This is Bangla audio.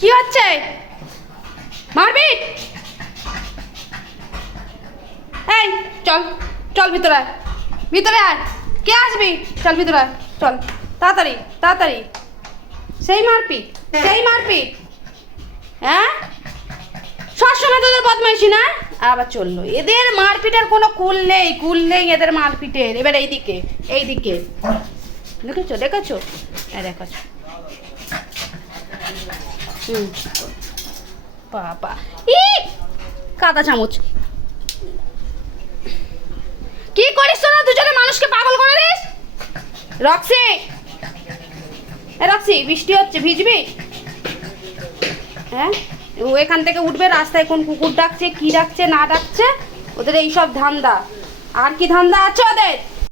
কি হচ্ছে? মারপিট? এই চল চল ভিতরে আয়, ভিতরে আয়। কে আসবি? চল ভিতরে আয়, চল তাড়াতাড়ি তাড়াতাড়ি। সেই মারপিট, সেই মারপিট। হ্যাঁ, সবসময় তোদের বদমাইশি না? আবার চললো। এদের মারপিটের কোনো কুল নেই, কুল নেই এদের মারপিটের। এবার এইদিকে, এইদিকে দেখেছো দেখেছো, দেখেছো। বাবা, ই কাদা চামচ। কি করিস তোরা দুজনে? মানুষকে পাগল করে দিস। রক্সি, রক্সি, বৃষ্টি হচ্ছে, ভিজবি? হ্যাঁ, ও এখান থেকে উঠবে। রাস্তায় কোন কুকুর ডাকছে, কি ডাকছে না ডাকছে, ওদের এইসব ধান্দা। আর কি ধান্দা আছে ওদের?